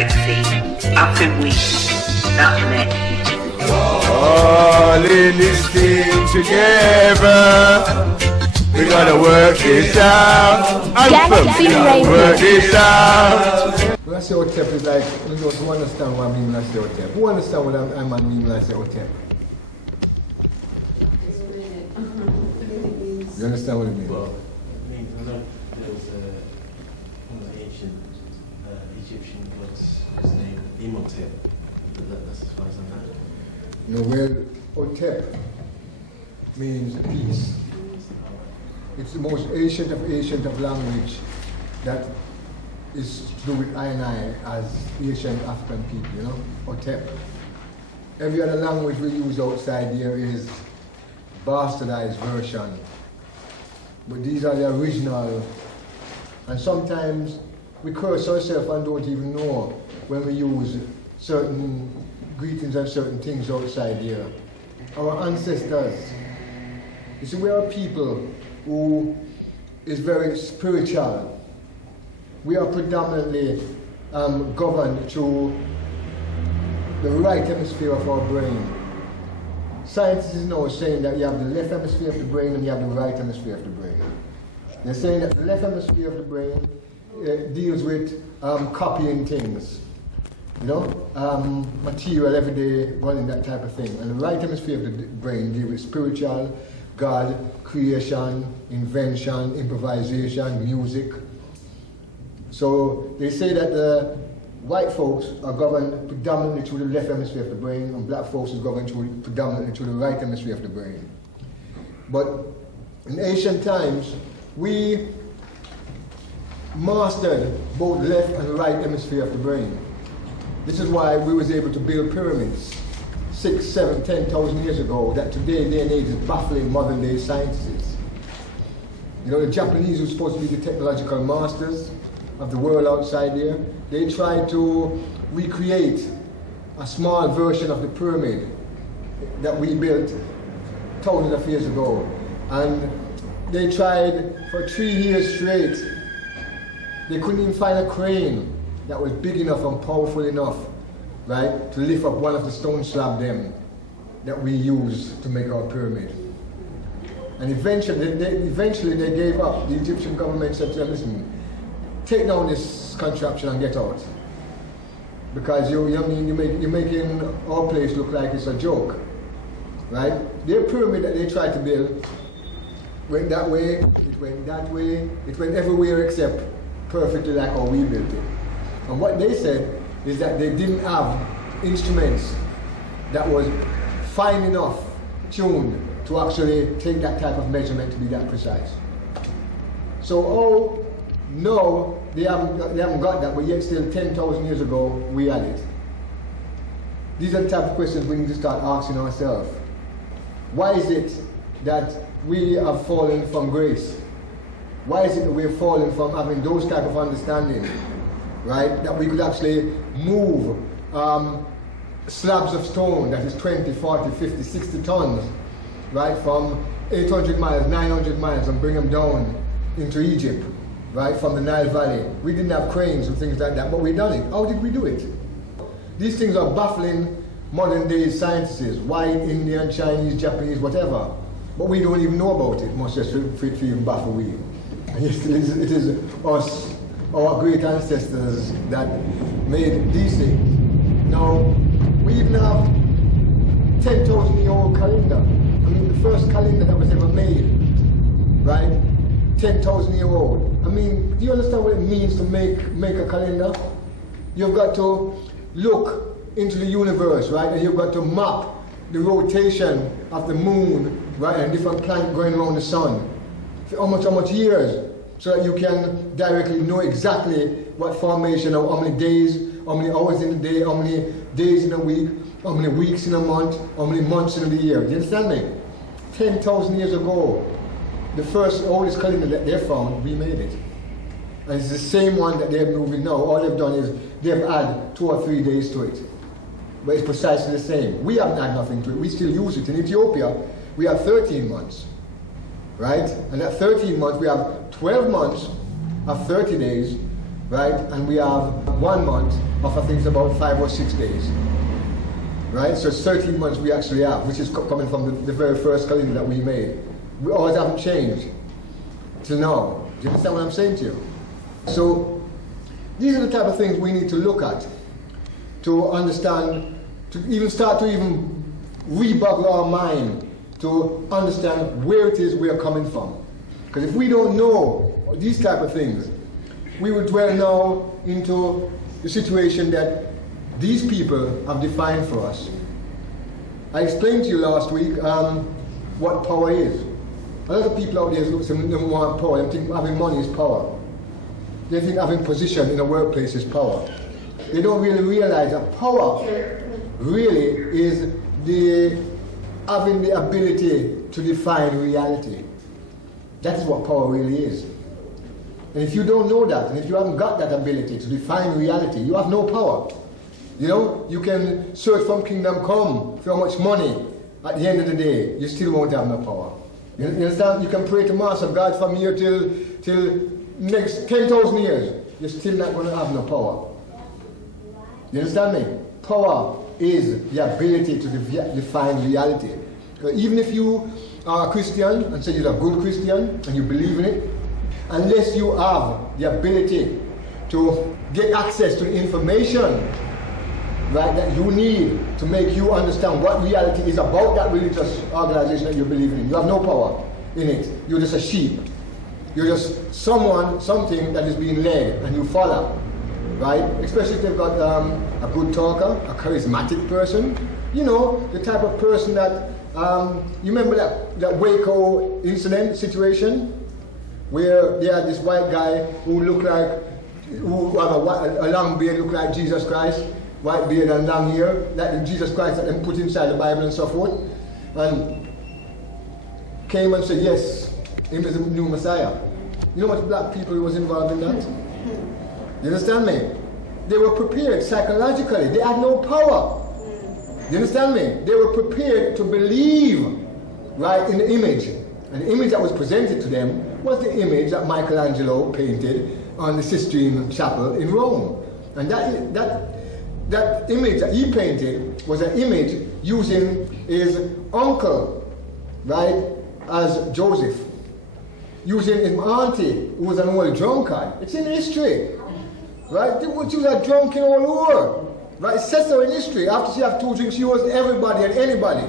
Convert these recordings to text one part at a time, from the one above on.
Afiwe.net. All in this thing together. We gotta work this out. Galaxy Radio. Work this out. When I say OTEP, it's like, who understand what I mean when I say OTEP? Who understand what I mean when I say OTEP? You understand what it means? Well, I mean, I know there was one of the ancient Egyptian gods, his name Imhotep, but that's as far as I know. Well, OTEP means peace. It's the most ancient of language that is to do with I and I as Asian African people, OTEP. Every other language we use outside here is bastardized version. But these are the original, and sometimes we curse ourselves and don't even know when we use certain greetings and certain things outside here. Our ancestors, you see, we are people who is very spiritual. We are predominantly governed through the right hemisphere of our brain. Scientists is now saying that you have the left hemisphere of the brain and you have the right hemisphere of the brain. They're saying that the left hemisphere of the brain deals with copying things, material, everyday running, that type of thing. And the right hemisphere of the brain deals with spiritual, God, creation, invention, improvisation, music. So they say that the white folks are governed predominantly through the left hemisphere of the brain, and black folks is governed predominantly through the right hemisphere of the brain. But in ancient times, we mastered both left and right hemisphere of the brain. This is why we was able to build pyramids 6, 7, 10,000 years ago that today, day and age, is baffling modern day scientists. The Japanese were supposed to be the technological masters of the world outside there. They tried to recreate a small version of the pyramid that we built thousands of years ago. And they tried for 3 years straight. They couldn't even find a crane that was big enough and powerful enough, right, to lift up one of the stone slabs that we use to make our pyramid. And eventually they gave up. The Egyptian government said to them, listen, take down this contraption and get out. Because you're making our place look like it's a joke, right? Their pyramid that they tried to build went that way, it went that way, it went everywhere except perfectly like how we built it. And what they said is that they didn't have instruments that was fine enough, tuned, to actually take that type of measurement to be that precise. So, no, they haven't got that, but yet still 10,000 years ago, we had it. These are the type of questions we need to start asking ourselves. Why is it that we have fallen from grace? Why is it that we have fallen from having those type of understanding, right? That we could actually move slabs of stone that is 20, 40, 50, 60 tons, right? From 800 miles, 900 miles and bring them down into Egypt. Right, from the Nile Valley. We didn't have cranes and things like that, but we done it. How did we do it? These things are baffling modern day scientists, white, Indian, Chinese, Japanese, whatever. But we don't even know about it, much less for it to even baffle we. And it is us, our great ancestors, that made these things. Now, we even have 10,000-year-old calendar. I mean, the first calendar that was ever made, right? 10,000-year-old. I mean, do you understand what it means to make a calendar? You've got to look into the universe, right? And you've got to map the rotation of the moon, right? And different planets going around the sun. For how much years? So that you can directly know exactly what formation, how many days, how many hours in a day, how many days in a week, how many weeks in a month, how many months in the year. Do you understand me? 10,000 years ago, the first oldest calendar that they found, we made it. And it's the same one that they're moving now. All they've done is they've added 2 or 3 days to it. But it's precisely the same. We haven't added nothing to it. We still use it. In Ethiopia, we have 13 months, right? And at 13 months, we have 12 months of 30 days right? And we have 1 month of, I think it's about 5 or 6 days, right? So it's 13 months we actually have, which is coming from the very first calendar that we made. We always haven't changed till now. Do you understand what I'm saying to you? So these are the type of things we need to look at to understand, to even start to even rebuggle our mind to understand where it is we are coming from. Because if we don't know these type of things, we will dwell now into the situation that these people have defined for us. I explained to you last week what power is. A lot of people out there look, they want power. They think having money is power. They think having position in a workplace is power. They don't really realize that power really is having the ability to define reality. That is what power really is. And if you don't know that, and if you haven't got that ability to define reality, you have no power. You know, you can search from kingdom come for how much money. At the end of the day, you still won't have no power. You understand? You can pray to Master God from here till next 10,000 years. You're still not going to have no power. You understand me? Power is the ability to define reality. Even if you are a Christian and say you're a good Christian and you believe in it, unless you have the ability to get access to the information, right, that you need to make you understand what reality is about that religious organization that you believe in. You have no power in it. You're just a sheep. You're just something that is being led and you follow, right? Especially if they've got a good talker, a charismatic person. You know, the type of person that, you remember that Waco incident situation? Where they had this white guy who looked like, who had a long beard, looked like Jesus Christ, white beard and long hair, like the Jesus Christ that they put inside the Bible and so forth, and came and said, yes, him is the new Messiah. You know how much black people was involved in that? You understand me? They were prepared psychologically. They had no power. You understand me? They were prepared to believe, right, in the image. And the image that was presented to them was the image that Michelangelo painted on the Sistine Chapel in Rome. And that image that he painted was an image using his uncle, right, as Joseph. Using his auntie, who was an old drunkard. It's in history, right? They would use a drunken all over, right? It says so in history. After she had 2 drinks, she was everybody and anybody,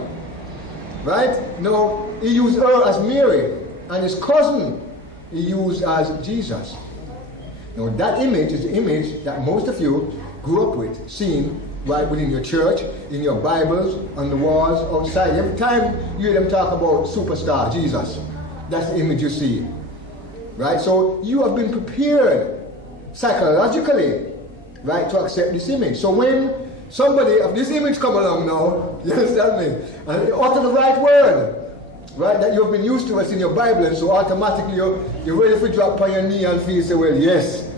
right? No, he used her as Mary, and his cousin he used as Jesus. Now that image is the image that most of you grew up with, seen right within your church, in your Bibles, on the walls, outside. Every time you hear them talk about superstar, Jesus, that's the image you see. Right? So you have been prepared psychologically, right, to accept this image. So when somebody of this image come along now, you understand me, and they utter the right word, right, that you've been used to us in your Bible, and so automatically you're ready for drop on your knee and feel, say, well, yes,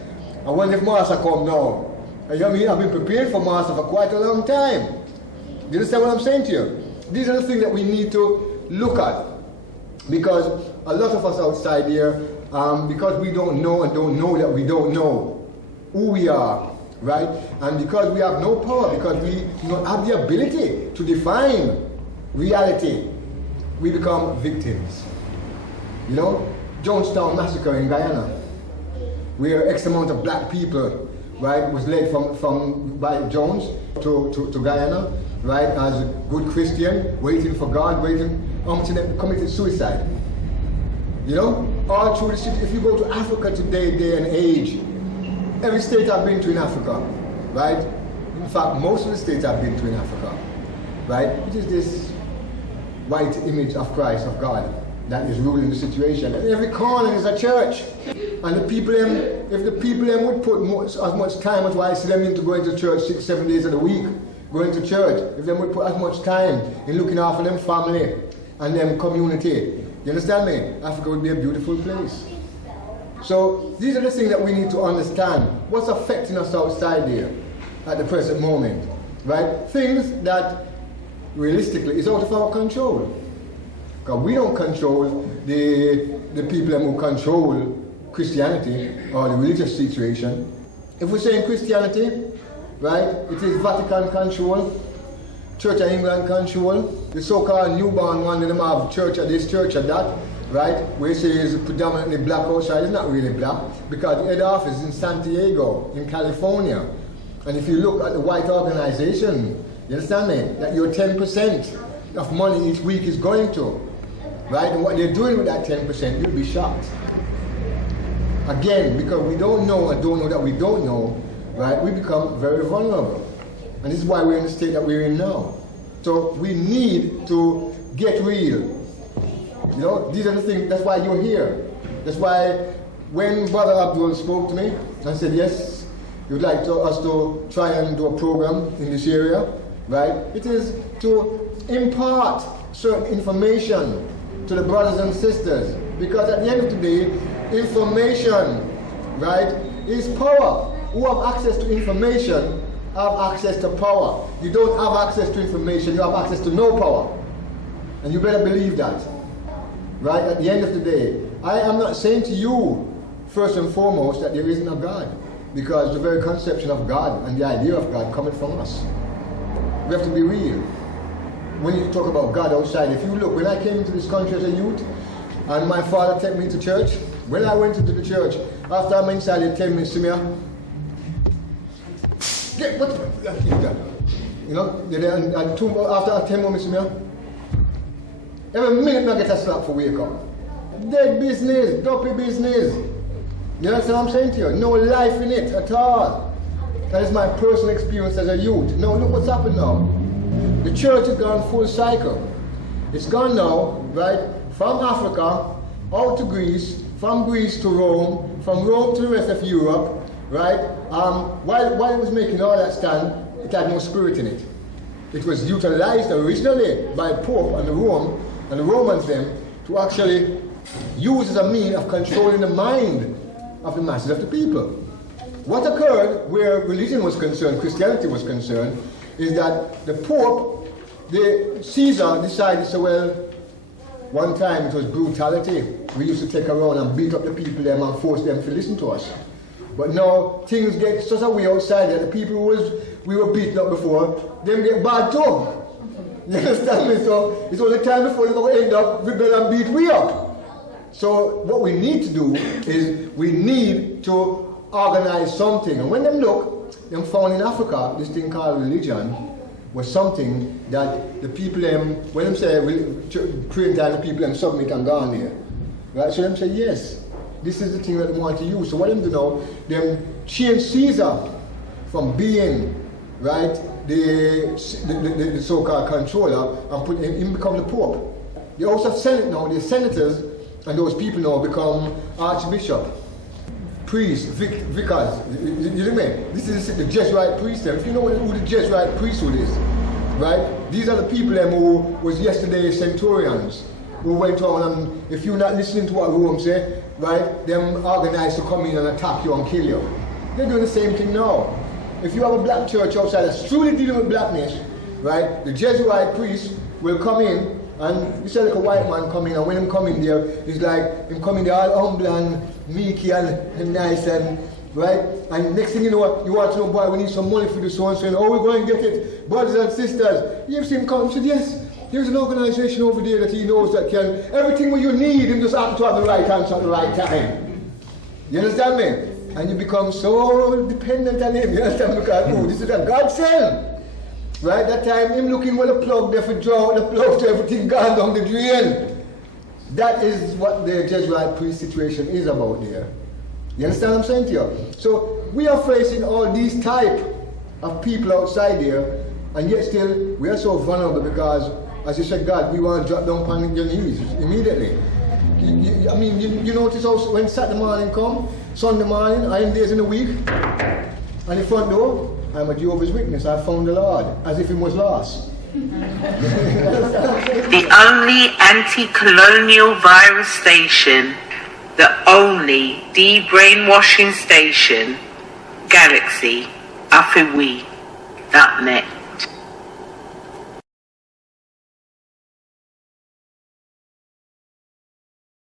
I wonder if Master come now. And you know what I mean? I've been preparing for Master for quite a long time. Do you understand what I'm saying to you? These are the things that we need to look at. Because a lot of us outside here, because we don't know and don't know that we don't know who we are, right? And because we have no power, because we do not have the ability to define reality, we become victims. You know, Jonestown massacre in Guyana, where X amount of black people, right, was led by Jones to Guyana, right, as a good Christian, waiting for God, until they committed suicide. You know, all through the city. If you go to Africa today, day and age, every state I've been to in Africa, right? In fact, most of the states I've been to in Africa, right? It is this white image of Christ, of God, that is ruling the situation. And every corner is a church. And the people, if the people would put as much time as I see them into going to church 6-7 days of the week, going to church, if they would put as much time in looking after them family and them community, you understand me? Africa would be a beautiful place. So these are the things that we need to understand. What's affecting us outside here at the present moment, right? Things that realistically is out of our control. Because we don't control the people who control Christianity or the religious situation. If we say in Christianity, right, it is Vatican control, Church of England control, the so-called newborn one, them have church of this, church of that, right, where it says predominantly black outside. It's not really black, because the head office is in Santiago, in California. And if you look at the white organization, you understand me, that your 10% of money each week is going to, right, and what they're doing with that 10%, you'll be shocked. Again, because we don't know and don't know that we don't know, right, we become very vulnerable. And this is why we're in the state that we're in now. So we need to get real. You know, these are the things, that's why you're here. That's why when Brother Abdul spoke to me and said, yes, he would like us to try and do a program in this area, right? It is to impart certain information to the brothers and sisters. Because at the end of the day, information, right, is power. Who have access to information have access to power. You don't have access to information, you have access to no power. And you better believe that. Right? At the end of the day, I am not saying to you, first and foremost, that there isn't a God. Because the very conception of God and the idea of God coming from us. We have to be real. When you talk about God outside, if you look, when I came into this country as a youth, and my father took me to church, when I went into the church, after I'm inside, they tell me, Simia, get what you know, after 10 moments, every minute I get a slap for wake up. Dead business, dopey business. You understand what I'm saying to you? No life in it at all. That is my personal experience as a youth. Now look what's happened now. The church has gone full cycle. It's gone now, right, from Africa out to Greece, from Greece to Rome, from Rome to the rest of Europe, right? While it was making all that stand, it had no spirit in it. It was utilized originally by Pope and the Romans then to actually use as a means of controlling the mind of the masses of the people. What occurred where religion was concerned, Christianity was concerned, is that the Pope, Caesar decided, so well, one time it was brutality. We used to take around and beat up the people them and force them to listen to us. But now things get such a way outside that the people who we were beaten up before, them get bad too. You understand me? So it's only time before they're going to end up rebel and beat we up. So what we need to do is we need to organize something. And when them look, them found in Africa, this thing called religion was something that the people them, when them say praying time, the people them submit and go on there. Right? So them say, yes, this is the thing that they want to use. So what them do now, them change Caesar from being, right, the so-called controller and put him become the Pope. The House of Senate now, the senators and those people now become archbishop, priests, vicars. You know what I mean? This is the Jesuit priest. If you know who the Jesuit priesthood is, right? These are the people who was yesterday's centurions, who went on and if you're not listening to what Rome say, right, them organized to come in and attack you and kill you. They're doing the same thing now. If you have a black church outside that's truly dealing with blackness, right, the Jesuit priest will come in and you say like a white man come in, and when him come in there, it's like him coming there all humble and meeky and nice and right? And next thing you know, you want to know, boy, we need some money for this so and so, and oh, we're going to get it. Brothers and sisters, you've seen him come, he said, yes, there's an organization over there that he knows that can, everything what you need, him just happen to have the right answer at the right time. You understand me? And you become so dependent on him, you understand? Because, oh, this is a godsend. Right? That time, him looking with a plug there for draw, the plug to everything gone down the drain. That is what the Jesuit priest situation is about there. You understand what I'm saying to you? So, we are facing all these type of people outside there, and yet still, we are so vulnerable because, as you said, God, we want to drop down on your knees immediately. I mean, you notice how when Saturday morning come, Sunday morning, I am days in the week, and the front door, I'm a Jehovah's Witness, I found the Lord, as if he was lost. The only anti-colonial virus station, the only de-brainwashing station, Galaxy, Afiwe.net.